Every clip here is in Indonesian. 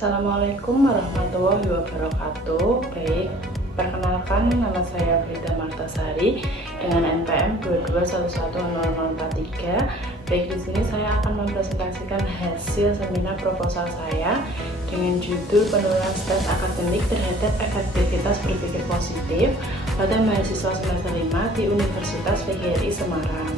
Assalamualaikum warahmatullahi wabarakatuh. Baik, perkenalkan nama saya Frida Martasari dengan NPM 2211043. Baik, di sini saya akan mempresentasikan hasil seminar proposal saya dengan judul penurunan stres akademik terhadap efektivitas berpikir positif pada mahasiswa semester 5 di Universitas PGRI Semarang.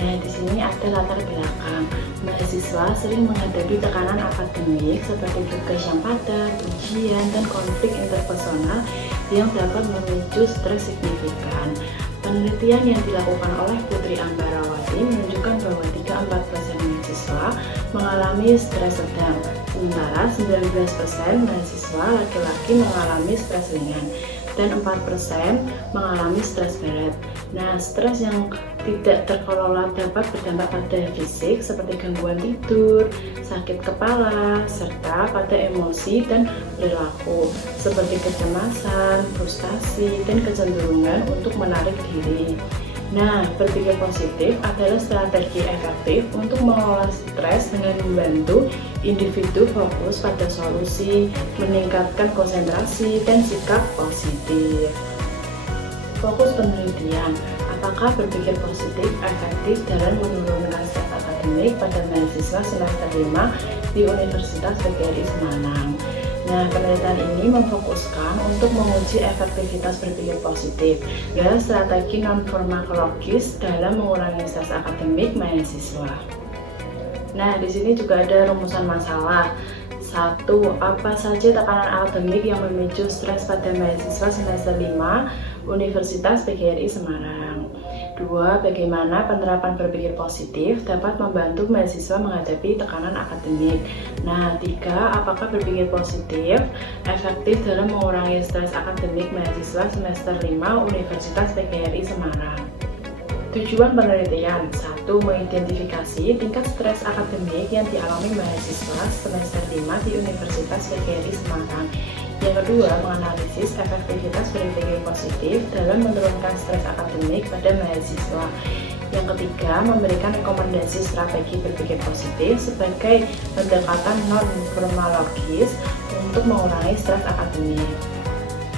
Nah, di sini ada latar belakang. Mahasiswa sering menghadapi tekanan akademik seperti tugas yang padat, ujian, dan konflik interpersonal yang dapat memicu stres signifikan. Penelitian yang dilakukan oleh Putri Ambarawati menunjukkan bahwa 3–4% mahasiswa mengalami stres sedang, sementara 19% mahasiswa laki-laki mengalami stres ringan, dan 4% mengalami stres berat. Nah, stres yang tidak terkelola dapat berdampak pada fisik seperti gangguan tidur, sakit kepala, serta pada emosi dan perilaku seperti kecemasan, frustasi, dan kecenderungan untuk menarik diri. Nah, berpikir positif adalah strategi efektif untuk mengelola stres dengan membantu individu fokus pada solusi, meningkatkan konsentrasi, dan sikap positif. Fokus penelitian, apakah berpikir positif efektif dalam menurunkan stres akademik pada mahasiswa semester 5 di Universitas PGRI Semarang. Nah, penelitian ini memfokuskan untuk menguji efektivitas berpikir positif dan strategi non-farmakologis dalam mengurangi stres akademik mahasiswa. Nah, di sini juga ada rumusan masalah. 1. Apa saja tekanan akademik yang memicu stres pada mahasiswa semester 5 Universitas PGRI Semarang? 2. Bagaimana penerapan berpikir positif dapat membantu mahasiswa menghadapi tekanan akademik? Nah, 3. Apakah berpikir positif efektif dalam mengurangi stres akademik mahasiswa semester 5 Universitas PGRI Semarang? Tujuan penelitian: 1. Mengidentifikasi tingkat stres akademik yang dialami mahasiswa semester 5 di Universitas PGRI Semarang. Yang kedua, menganalisis efektivitas berpikir positif dalam menurunkan stres akademik pada mahasiswa. Yang ketiga, memberikan rekomendasi strategi berpikir positif sebagai pendekatan non-farmakologis untuk mengurangi stres akademik.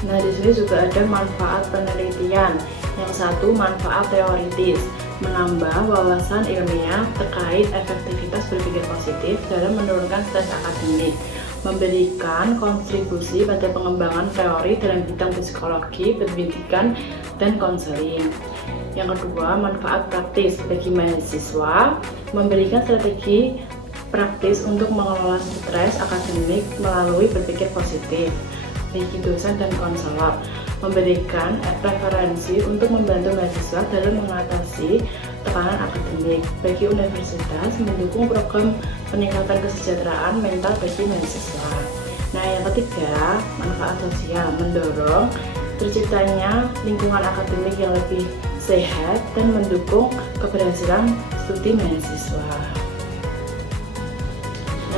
Nah, di sini juga ada manfaat penelitian. Yang 1, manfaat teoritis, menambah wawasan ilmiah terkait efektivitas berpikir positif dalam menurunkan stres akademik, memberikan kontribusi pada pengembangan teori dalam bidang psikologi, pendidikan, dan konseling. Yang kedua, manfaat praktis bagi mahasiswa, memberikan strategi praktis untuk mengelola stres akademik melalui berpikir positif bagi dosen dan konselor, memberikan referensi untuk membantu mahasiswa dalam mengatasi tekanan akademik bagi universitas, mendukung program peningkatan kesejahteraan mental bagi mahasiswa. Nah, yang ketiga, manfaat sosial, mendorong terciptanya lingkungan akademik yang lebih sehat dan mendukung keberhasilan studi mahasiswa.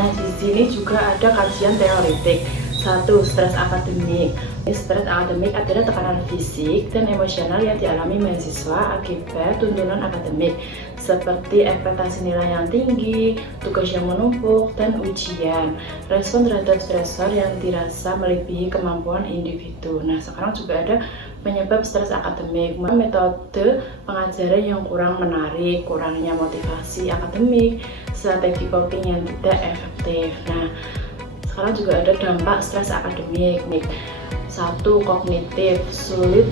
Nah, di sini juga ada kajian teoritik. 1. Stres akademik. Stres akademik adalah tekanan fisik dan emosional yang dialami mahasiswa akibat tuntunan akademik seperti ekspektasi nilai yang tinggi, tugas yang menumpuk, dan ujian. Respon terhadap stresor yang dirasa melebihi kemampuan individu. Nah, sekarang juga ada penyebab stres akademik, metode pengajaran yang kurang menarik, kurangnya motivasi akademik, strategi coping yang tidak efektif. Nah, sekarang juga ada dampak stres akademik. 1. Kognitif, sulit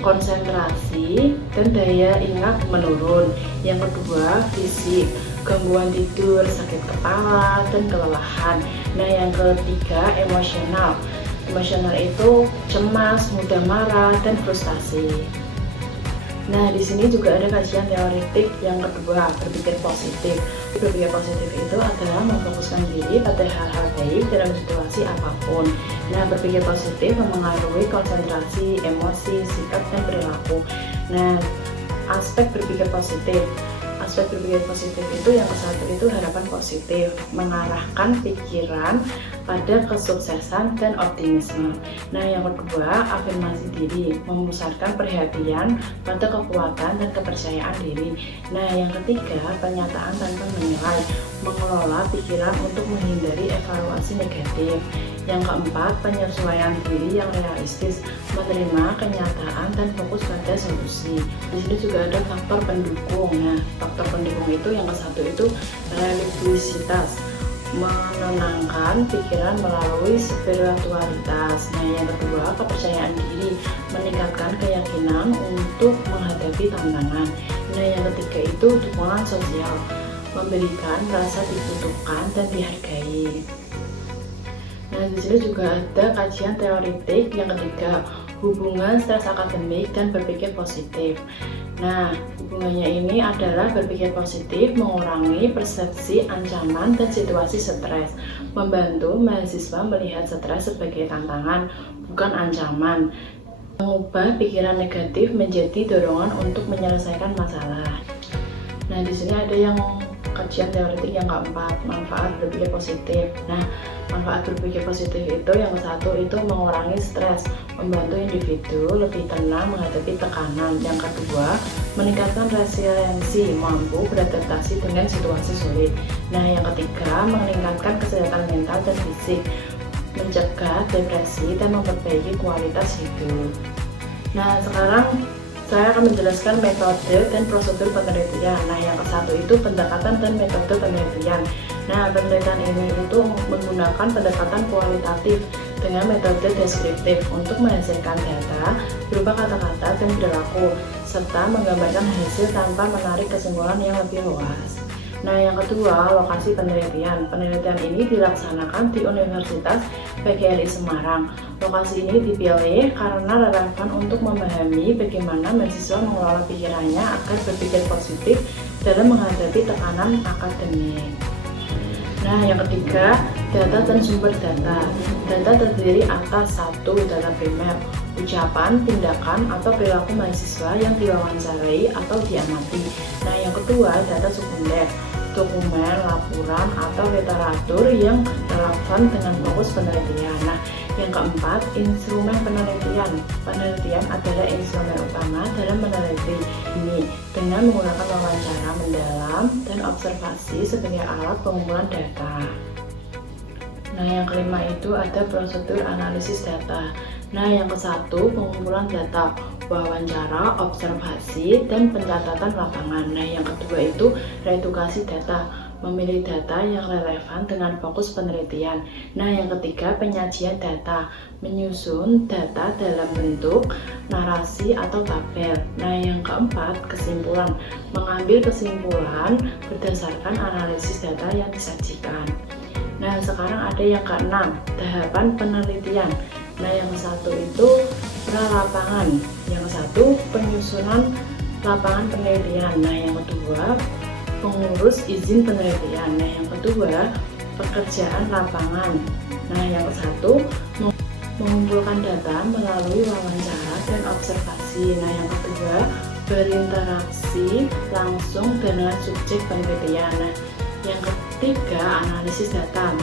konsentrasi dan daya ingat menurun. Yang kedua, fisik, gangguan tidur, sakit kepala, dan kelelahan. Nah, yang ketiga, emosional. Emosional itu cemas, mudah marah, dan frustasi. Nah, di sini juga ada kajian teoritik yang kedua, berpikir positif. Berpikir positif itu adalah memfokuskan diri pada hal-hal baik dalam situasi apapun. Nah, berpikir positif memengaruhi konsentrasi, emosi, sikap, dan perilaku. Nah, aspek berpikir positif itu yang ke-1 itu harapan positif, mengarahkan pikiran pada kesuksesan dan optimisme. Nah, yang kedua, afirmasi diri, memusatkan perhatian pada kekuatan dan kepercayaan diri. Nah, yang ketiga, pernyataan tanpa menilai, mengelola pikiran untuk menghindari evaluasi negatif. Yang keempat, penyesuaian diri yang realistis, menerima kenyataan dan fokus pada solusi. Di sini juga ada faktor pendukung. Nah, faktor pendukung itu yang ke-1 itu religiusitas, menenangkan pikiran melalui spiritualitas. Nah, yang kedua, kepercayaan diri, meningkatkan keyakinan untuk menghadapi tantangan. Nah, yang ketiga itu dukungan sosial, memberikan rasa dibutuhkan dan dihargai. Nah, di sini juga ada kajian teoritik yang ketiga, hubungan stres akademik dan berpikir positif. Nah, hubungannya ini adalah berpikir positif, mengurangi persepsi ancaman dan situasi stres, membantu mahasiswa melihat stres sebagai tantangan, bukan ancaman, mengubah pikiran negatif menjadi dorongan untuk menyelesaikan masalah. Nah, di sini ada yang kajian teoritik yang keempat, manfaat berpikir positif. Nah, manfaat berpikir positif itu yang ke-1 itu mengurangi stres, membantu individu lebih tenang menghadapi tekanan. Yang kedua, meningkatkan resiliensi, mampu beradaptasi dengan situasi sulit. Nah, yang ketiga, meningkatkan kesehatan mental dan fisik, mencegah depresi dan memperbaiki kualitas hidup. Nah, sekarang saya akan menjelaskan metode dan prosedur penelitian. Nah, yang ke-1 itu pendekatan dan metode penelitian. Nah, penelitian ini itu menggunakan pendekatan kualitatif dengan metode deskriptif untuk menghasilkan data berupa kata-kata dan perilaku, serta menggambarkan hasil tanpa menarik kesimpulan yang lebih luas. Nah, yang kedua, lokasi penelitian. Penelitian ini dilaksanakan di Universitas PGRI Semarang. Lokasi ini dipilih karena relevan untuk memahami bagaimana mahasiswa mengelola pikirannya agar berpikir positif dalam menghadapi tekanan akademik. Nah, yang ketiga, data dan sumber data. Data terdiri atas 1. Data primer, ucapan, tindakan, atau perilaku mahasiswa yang diwawancarai atau diamati. Nah, yang kedua, data sekunder, dokumen, laporan, atau literatur yang relevan dengan fokus penelitian. Nah, yang keempat, instrumen penelitian. Penelitian adalah instrumen utama dalam meneliti ini dengan menggunakan wawancara mendalam dan observasi sebagai alat pengumpulan data. Nah, yang kelima itu ada prosedur analisis data. Nah, yang ke-1, pengumpulan data, wawancara, observasi, dan pencatatan lapangan. Nah, yang kedua itu reedukasi data, memilih data yang relevan dengan fokus penelitian. Nah, yang ketiga, penyajian data, menyusun data dalam bentuk narasi atau tabel. Nah, yang keempat, kesimpulan, mengambil kesimpulan berdasarkan analisis data yang disajikan. Nah, sekarang ada yang keenam, tahapan penelitian. Nah, yang ke-1 itu pralapangan, yang ke-1 penyusunan lapangan penelitian. Nah, yang kedua pengurus izin penelitian. Nah, yang kedua pekerjaan lapangan. Nah, yang ke-1 mengumpulkan data melalui wawancara dan observasi. Nah, yang kedua berinteraksi langsung dengan subjek penelitian. Nah, yang ketiga, analisis data,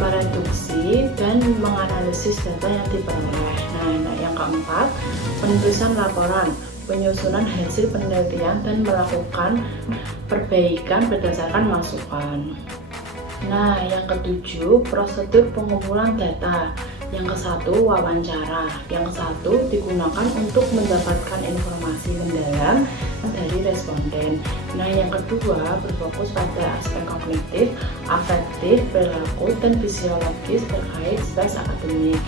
mereduksi dan menganalisis data yang diperoleh. Nah, yang keempat, penulisan laporan, penyusunan hasil penelitian dan melakukan perbaikan berdasarkan masukan. Nah, yang ketujuh, prosedur pengumpulan data. Yang ke-1, wawancara. Yang ke-1 digunakan untuk mendapatkan informasi mendalam dari responden. Nah, yang kedua berfokus pada aspek kognitif, afektif, perilaku, dan fisiologis terkait stres akademik.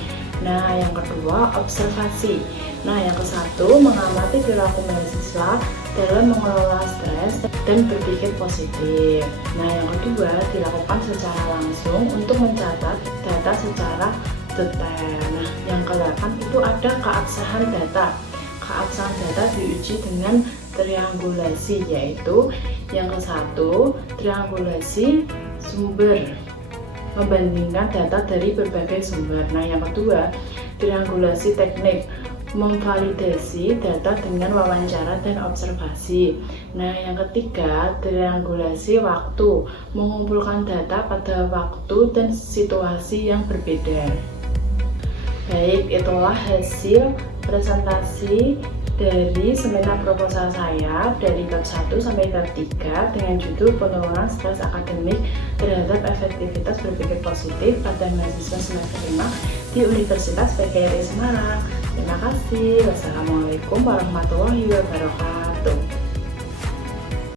Nah, yang kedua observasi. Nah, yang ke-1 mengamati perilaku mahasiswa dalam mengelola stres dan berpikir positif. Nah, yang kedua dilakukan secara langsung untuk mencatat data secara detail. Nah, yang ke-8 itu ada keabsahan data. Keabsahan data diuji dengan triangulasi, yaitu yang ke-1 triangulasi sumber, membandingkan data dari berbagai sumber. Nah, yang kedua triangulasi teknik, memvalidasi data dengan wawancara dan observasi. Nah, yang ketiga triangulasi waktu, mengumpulkan data pada waktu dan situasi yang berbeda. Baik, itulah hasil presentasi dari seminar proposal saya dari bab 1 sampai bab 3 dengan judul penurunan stres akademik terhadap efektivitas berpikir positif pada mahasiswa semester 5 di Universitas PGRI Semarang. Terima kasih. Wassalamualaikum warahmatullahi wabarakatuh.